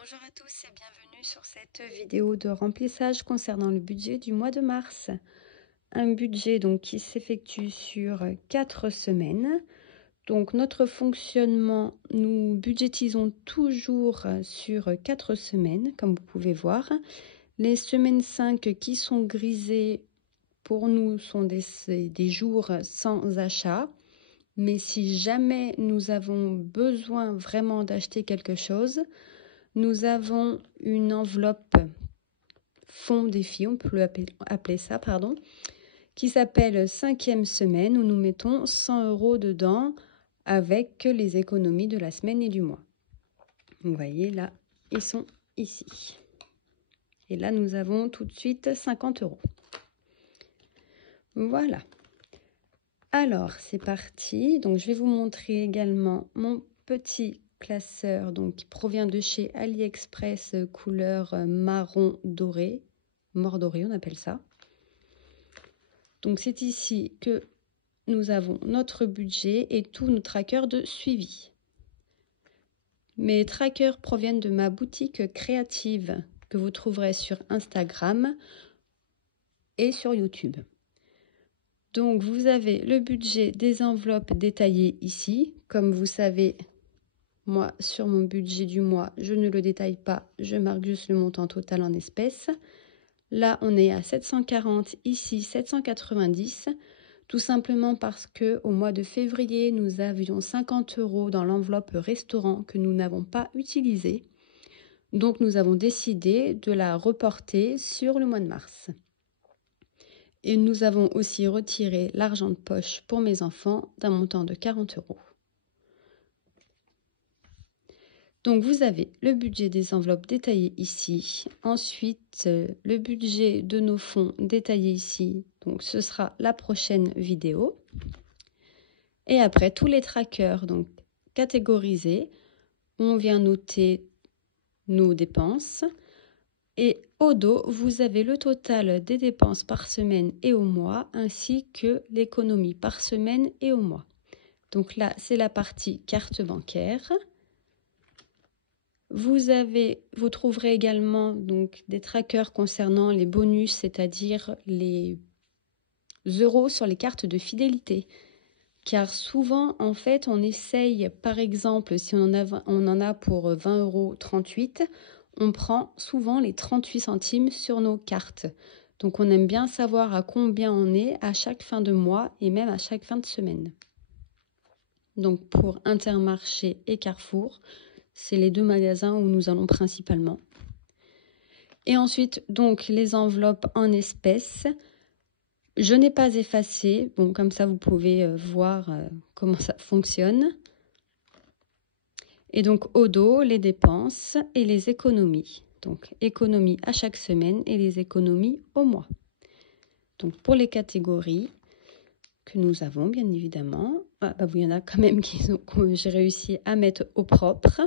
Bonjour à tous et bienvenue sur cette vidéo de remplissage concernant le budget du mois de mars. Un budget donc qui s'effectue sur 4 semaines. Donc notre fonctionnement, nous budgétisons toujours sur 4 semaines, comme vous pouvez voir. Les semaines 5 qui sont grisées pour nous sont des jours sans achat. Mais si jamais nous avons besoin vraiment d'acheter quelque chose, nous avons une enveloppe fonds défi, on peut appeler ça, qui s'appelle 5e semaine, où nous mettons 100 € dedans avec les économies de la semaine et du mois. Vous voyez, là, ils sont ici. Et là, nous avons tout de suite 50 €. Voilà. Alors, c'est parti. Donc, je vais vous montrer également mon petit classeur donc, qui provient de chez AliExpress couleur marron doré, mort doré on appelle ça. Donc c'est ici que nous avons notre budget et tous nos trackers de suivi. Mes trackers proviennent de ma boutique créative que vous trouverez sur Instagram et sur YouTube. Donc vous avez le budget des enveloppes détaillées ici. Comme vous savez, moi, sur mon budget du mois, je ne le détaille pas, je marque juste le montant total en espèces. Là, on est à 740, ici 790, tout simplement parce que au mois de février, nous avions 50 € dans l'enveloppe restaurant que nous n'avons pas utilisée. Donc, nous avons décidé de la reporter sur le mois de mars. Et nous avons aussi retiré l'argent de poche pour mes enfants d'un montant de 40 €. Donc, vous avez le budget des enveloppes détaillé ici. Ensuite, le budget de nos fonds détaillé ici. Donc, ce sera la prochaine vidéo. Et après, tous les trackers donc catégorisés. On vient noter nos dépenses. Et au dos, vous avez le total des dépenses par semaine et au mois, ainsi que l'économie par semaine et au mois. Donc là, c'est la partie carte bancaire. Vous trouverez également donc des trackers concernant les bonus, c'est-à-dire les euros sur les cartes de fidélité. Car souvent, en fait, on essaye, par exemple, si on en a pour 20,38 €, on prend souvent les 38 centimes sur nos cartes. Donc, on aime bien savoir à combien on est à chaque fin de mois et même à chaque fin de semaine. Donc, pour Intermarché et Carrefour, c'est les deux magasins où nous allons principalement. Et ensuite, donc, les enveloppes en espèces. Je n'ai pas effacé. Bon, comme ça, vous pouvez voir comment ça fonctionne. Et donc, au dos, les dépenses et les économies. Donc, économies à chaque semaine et les économies au mois. Donc, pour les catégories que nous avons, bien évidemment. Il y en a quand même que j'ai réussi à mettre au propre.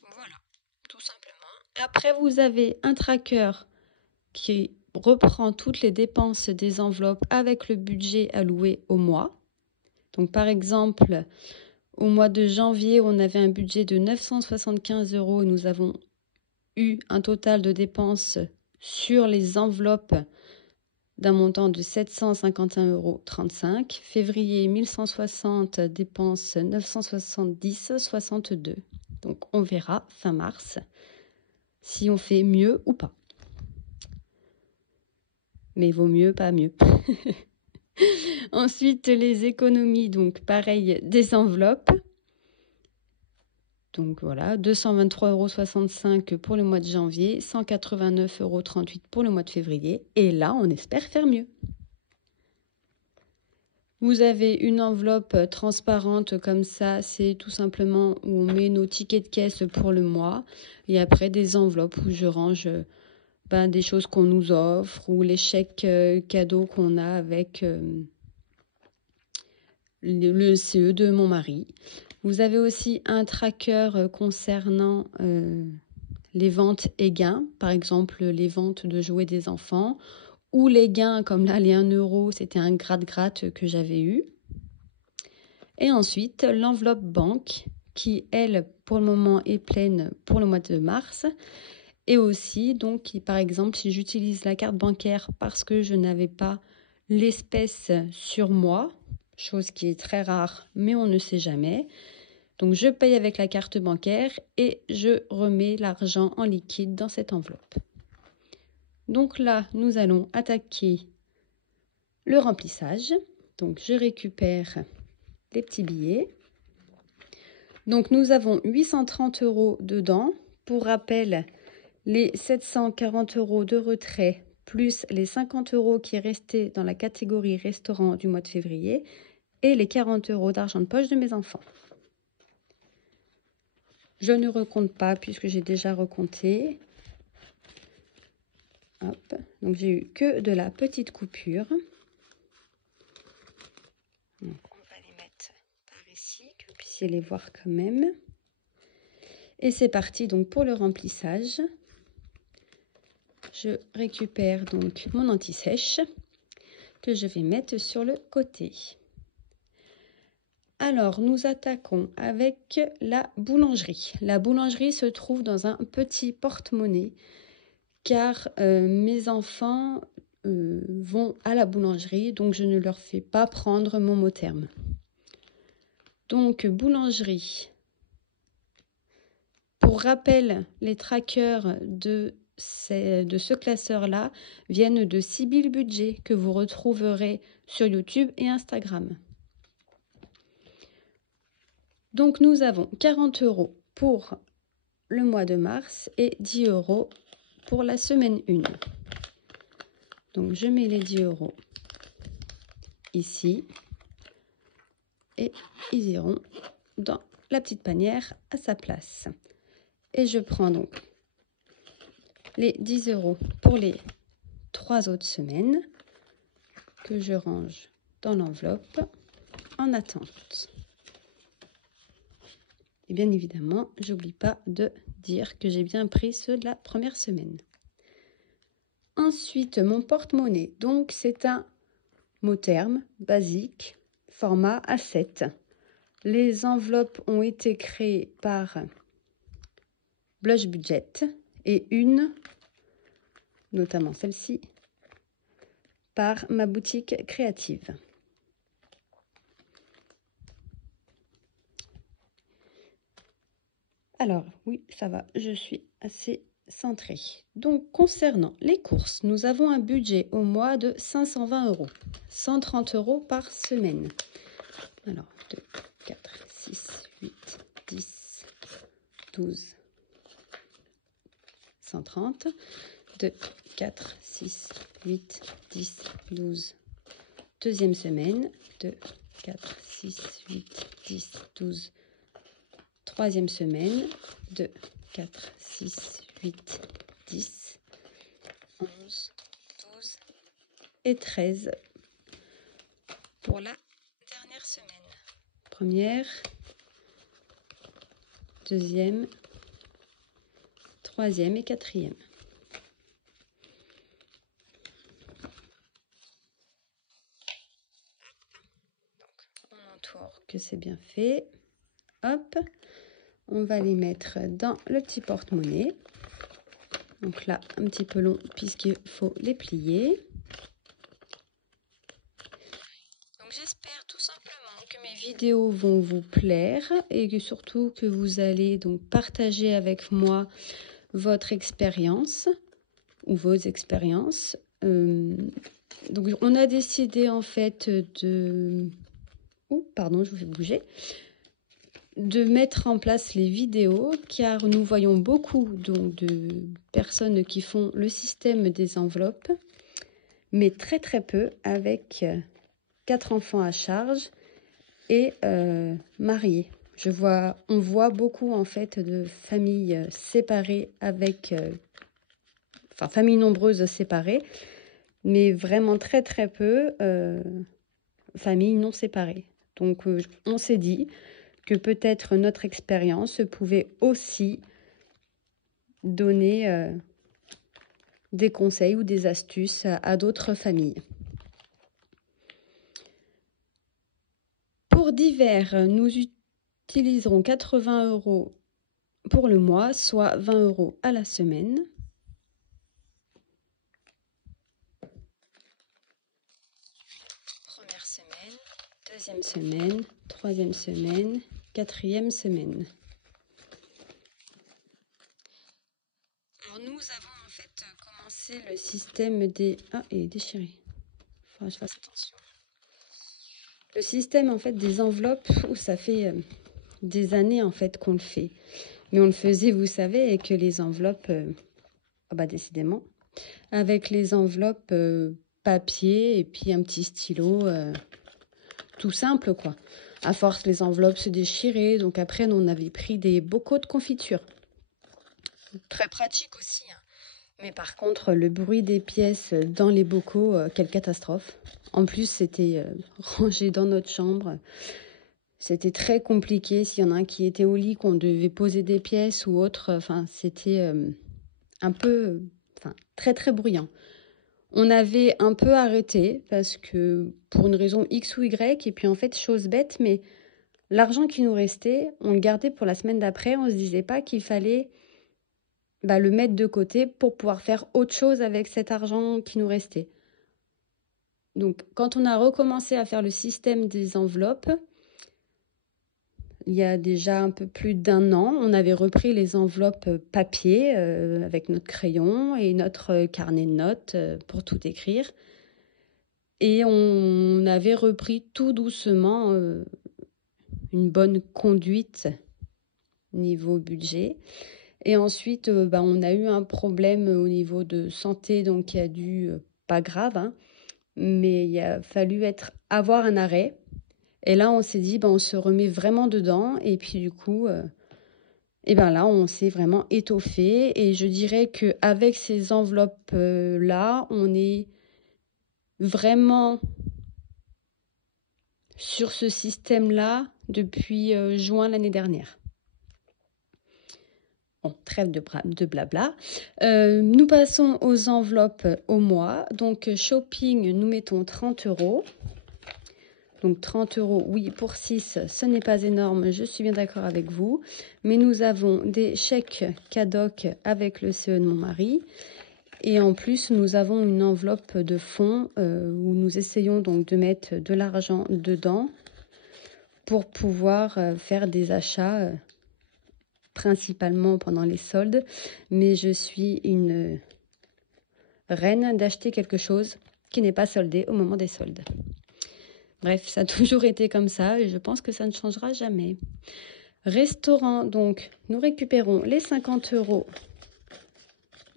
Voilà, tout simplement. Après, vous avez un tracker qui reprend toutes les dépenses des enveloppes avec le budget alloué au mois. Donc, par exemple, au mois de janvier, on avait un budget de 975 € et nous avons eu un total de dépenses sur les enveloppes d'un montant de 751,35 €. Février, 1160, dépenses 970,62 €. Donc, on verra fin mars si on fait mieux ou pas. Mais vaut mieux, pas mieux. Ensuite, les économies, donc pareil, des enveloppes. Donc voilà, 223,65 € pour le mois de janvier, 189,38 € pour le mois de février. Et là, on espère faire mieux. Vous avez une enveloppe transparente comme ça, c'est tout simplement où on met nos tickets de caisse pour le mois. Et après, des enveloppes où je range des choses qu'on nous offre ou les chèques cadeaux qu'on a avec le CE de mon mari. Vous avez aussi un tracker concernant les ventes et gains, par exemple les ventes de jouets des enfants, ou les gains comme là les 1 €, c'était un gratte-gratte que j'avais eu. Et ensuite l'enveloppe banque qui, elle, pour le moment, est pleine pour le mois de mars. Et aussi, donc, par exemple, si j'utilise la carte bancaire parce que je n'avais pas l'espèce sur moi, chose qui est très rare, mais on ne sait jamais. Donc, je paye avec la carte bancaire et je remets l'argent en liquide dans cette enveloppe. Donc là, nous allons attaquer le remplissage. Donc, je récupère les petits billets. Donc, nous avons 830 € dedans. Pour rappel, les 740 € de retrait plus les 50 € qui restaient dans la catégorie restaurant du mois de février et les 40 € d'argent de poche de mes enfants. Je ne recompte pas puisque j'ai déjà recompté. Hop. Donc j'ai eu que de la petite coupure. Donc, on va les mettre par ici, que vous puissiez les voir quand même. Et c'est parti donc pour le remplissage. Je récupère donc mon anti-sèche que je vais mettre sur le côté. Alors, nous attaquons avec la boulangerie. La boulangerie se trouve dans un petit porte-monnaie car mes enfants vont à la boulangerie, donc je ne leur fais pas prendre mon mot terme. Donc, boulangerie. Pour rappel, les trackers de ce classeur-là viennent de Sibylle Budget que vous retrouverez sur YouTube et Instagram. Donc, nous avons 40 € pour le mois de mars et 10 € pour la semaine 1. Donc, je mets les 10 € ici et ils iront dans la petite panière à sa place. Et je prends donc les 10 € pour les 3 autres semaines que je range dans l'enveloppe en attente. Et bien évidemment, j'oublie pas de dire que j'ai bien pris ceux de la première semaine. Ensuite, mon porte-monnaie. Donc, c'est un mot terme basique, format A7. Les enveloppes ont été créées par Blush Budget et une, notamment celle-ci, par ma boutique créative. Alors, oui, ça va, je suis assez centrée. Donc, concernant les courses, nous avons un budget au mois de 520 €, 130 € par semaine. Alors, 2, 4, 6, 8, 10, 12, 130. 2, 4, 6, 8, 10, 12. Deuxième semaine, 2, 4, 6, 8, 10, 12. Troisième semaine, 2, 4, 6, 8, 10, 11, 12 et 13 pour la dernière semaine. Première, deuxième, troisième et quatrième. Donc, on entoure que c'est bien fait. Hop. On va les mettre dans le petit porte-monnaie. Donc là, un petit peu long puisqu'il faut les plier. Donc j'espère tout simplement que mes vidéos vont vous plaire et que surtout que vous allez donc partager avec moi votre expérience ou vos expériences. Donc on a décidé en fait de... Oh, pardon, je vous fais bouger. De mettre en place les vidéos car nous voyons beaucoup donc, de personnes qui font le système des enveloppes mais très peu avec 4 enfants à charge et mariés. On voit beaucoup en fait de familles séparées avec familles nombreuses séparées mais vraiment très peu familles non séparées. Donc on s'est dit que peut-être notre expérience pouvait aussi donner des conseils ou des astuces à d'autres familles. Pour divers, nous utiliseront 80 € pour le mois, soit 20 € à la semaine. Première semaine, deuxième semaine, troisième semaine, quatrième semaine. Alors nous avons en fait commencé le système des... Ah, il est déchiré. Faudra que je fasse attention. Le système en fait des enveloppes, où ça fait des années en fait qu'on le fait. Mais on le faisait, vous savez, avec les enveloppes, décidément, avec les enveloppes papier et puis un petit stylo, tout simple quoi. À force, les enveloppes se déchiraient, donc après, nous, on avait pris des bocaux de confiture. Très pratique aussi, hein. Mais par contre, le bruit des pièces dans les bocaux, quelle catastrophe. En plus, c'était rangé dans notre chambre. C'était très compliqué. S'il y en a un qui était au lit, qu'on devait poser des pièces ou autre, enfin, c'était un peu, très très bruyant. On avait un peu arrêté parce que pour une raison X ou Y, et puis en fait, chose bête, mais l'argent qui nous restait, on le gardait pour la semaine d'après. On se disait pas qu'il fallait le mettre de côté pour pouvoir faire autre chose avec cet argent qui nous restait. Donc, quand on a recommencé à faire le système des enveloppes, il y a déjà un peu plus d'1 an, on avait repris les enveloppes papier avec notre crayon et notre carnet de notes pour tout écrire. Et on avait repris tout doucement une bonne conduite niveau budget. Et ensuite, on a eu un problème au niveau de santé, donc qui a dû, pas grave, hein, mais il a fallu avoir un arrêt. Et là, on s'est dit, on se remet vraiment dedans. Et puis du coup, là, on s'est vraiment étoffé. Et je dirais qu'avec ces enveloppes-là, on est vraiment sur ce système-là depuis juin l'année dernière. Bon, trêve de blabla. Nous passons aux enveloppes au mois. Donc, shopping, nous mettons 30 €. Donc, 30 €, oui, pour 6, ce n'est pas énorme, je suis bien d'accord avec vous. Mais nous avons des chèques CADOC avec le CE de mon mari. Et en plus, nous avons une enveloppe de fonds où nous essayons donc de mettre de l'argent dedans pour pouvoir faire des achats principalement pendant les soldes, mais je suis une reine d'acheter quelque chose qui n'est pas soldé au moment des soldes. Bref, ça a toujours été comme ça et je pense que ça ne changera jamais. Restaurant, donc, nous récupérons les 50 €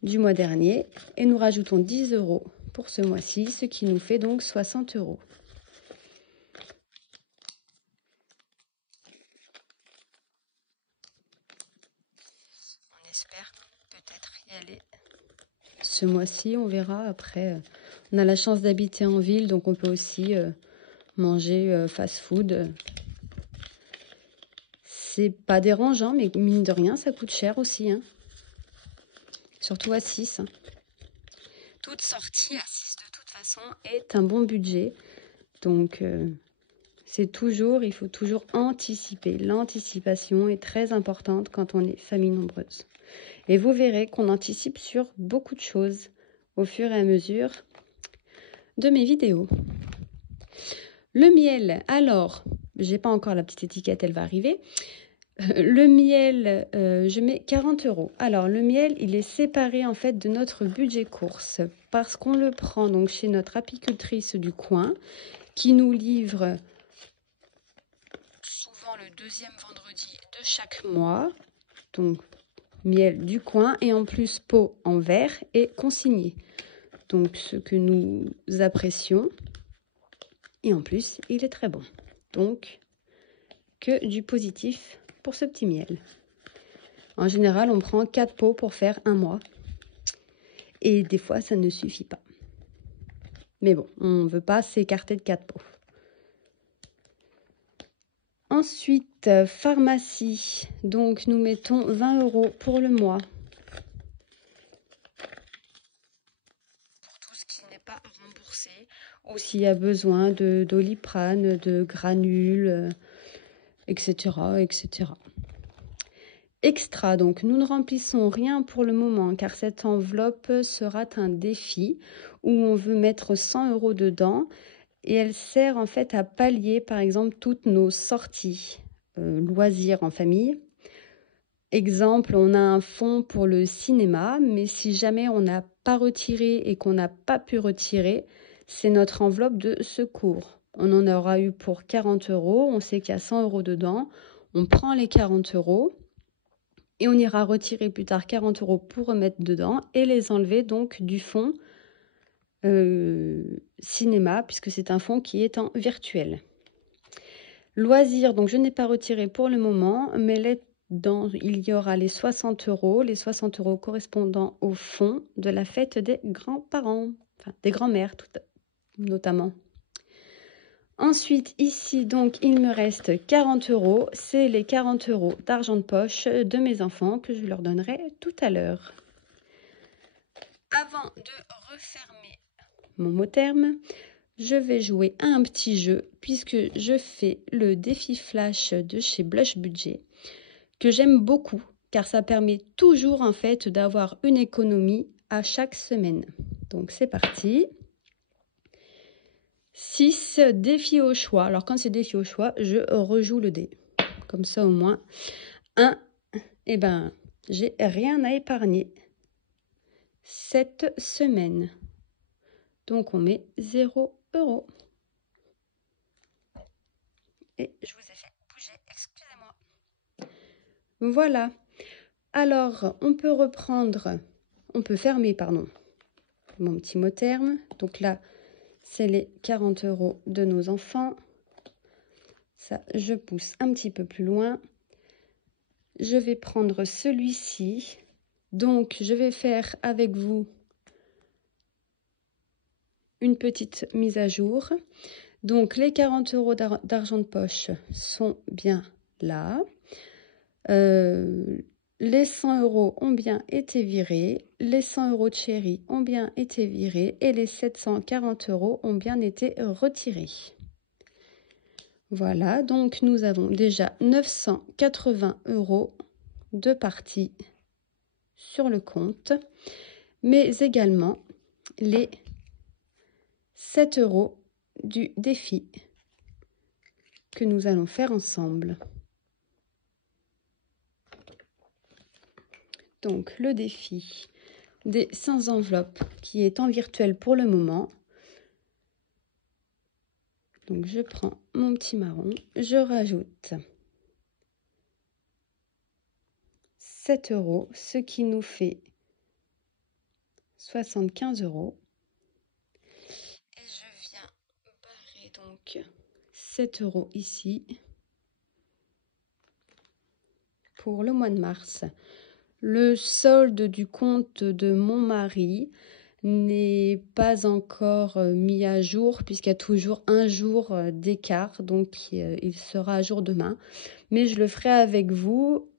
du mois dernier et nous rajoutons 10 € pour ce mois-ci, ce qui nous fait donc 60 €. On espère peut-être y aller ce mois-ci, on verra. Après, on a la chance d'habiter en ville, donc on peut aussi manger fast-food. C'est pas dérangeant, mais mine de rien, ça coûte cher aussi, hein. Surtout à 6. Hein. Toute sortie à 6, de toute façon, est un bon budget. Donc, il faut toujours anticiper. L'anticipation est très importante quand on est famille nombreuse. Et vous verrez qu'on anticipe sur beaucoup de choses au fur et à mesure de mes vidéos. Le miel, alors, j'ai pas encore la petite étiquette, elle va arriver. Le miel, je mets 40 €. Alors, le miel, il est séparé en fait de notre budget course parce qu'on le prend donc chez notre apicultrice du coin qui nous livre souvent le deuxième vendredi de chaque mois. Donc, miel du coin et en plus pot en verre et consigné. Donc, ce que nous apprécions. Et en plus, il est très bon. Donc, que du positif pour ce petit miel. En général, on prend 4 pots pour faire 1 mois. Et des fois, ça ne suffit pas. Mais bon, on ne veut pas s'écarter de 4 pots. Ensuite, pharmacie. Donc, nous mettons 20 € pour le mois. Pour tout ce qui n'est pas remboursé. Ou s'il y a besoin de Doliprane, de granules, etc., etc. Extra, donc nous ne remplissons rien pour le moment car cette enveloppe sera un défi où on veut mettre 100 € dedans et elle sert en fait à pallier par exemple toutes nos sorties, loisirs en famille. Exemple, on a un fonds pour le cinéma, mais si jamais on n'a pas retiré et qu'on n'a pas pu retirer, c'est notre enveloppe de secours. On en aura eu pour 40 €, on sait qu'il y a 100 € dedans, on prend les 40 € et on ira retirer plus tard 40 € pour remettre dedans et les enlever donc du fonds cinéma, puisque c'est un fonds qui est en virtuel. Loisirs, donc je n'ai pas retiré pour le moment, mais il y aura les 60 €, les 60 € correspondant au fonds de la fête des grands-parents, enfin des grands-mères notamment. Ensuite, ici, donc, il me reste 40 €. C'est les 40 € d'argent de poche de mes enfants que je leur donnerai tout à l'heure. Avant de refermer mon mot terme, je vais jouer à un petit jeu puisque je fais le défi flash de chez Blush Budget que j'aime beaucoup car ça permet toujours en fait d'avoir une économie à chaque semaine. Donc c'est parti. 6 défis au choix. Alors quand c'est défi au choix, je rejoue le dé. Comme ça au moins. 1, eh ben, j'ai rien à épargner. Cette semaine. Donc on met 0 €. Et je vous ai fait bouger, excusez-moi. Voilà. Alors, on peut fermer, pardon, mon petit mot terme. Donc là, c'est les 40 € de nos enfants. Ça, je pousse un petit peu plus loin. Je vais prendre celui-ci. Donc, je vais faire avec vous une petite mise à jour. Donc, les 40 € d'argent de poche sont bien là. Les 100 € ont bien été virés, les 100 € de chéri ont bien été virés et les 740 € ont bien été retirés. Voilà, donc nous avons déjà 980 € de partie sur le compte, mais également les 7 € du défi que nous allons faire ensemble. Donc le défi des 100 enveloppes qui est en virtuel pour le moment. Donc je prends mon petit marron, je rajoute 7 €, ce qui nous fait 75 €. Et je viens barrer donc 7 € ici pour le mois de mars. Le solde du compte de mon mari n'est pas encore mis à jour puisqu'il y a toujours un jour d'écart, donc il sera à jour demain. Mais je le ferai avec vous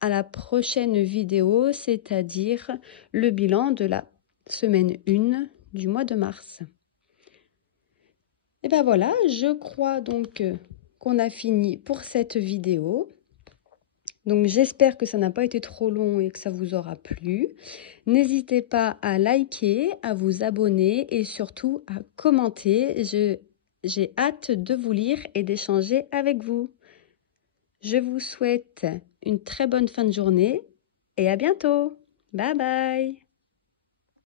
à la prochaine vidéo, c'est-à-dire le bilan de la semaine 1 du mois de mars. Et ben voilà, je crois donc qu'on a fini pour cette vidéo. Donc j'espère que ça n'a pas été trop long et que ça vous aura plu. N'hésitez pas à liker, à vous abonner et surtout à commenter. J'ai hâte de vous lire et d'échanger avec vous. Je vous souhaite une très bonne fin de journée et à bientôt. Bye bye.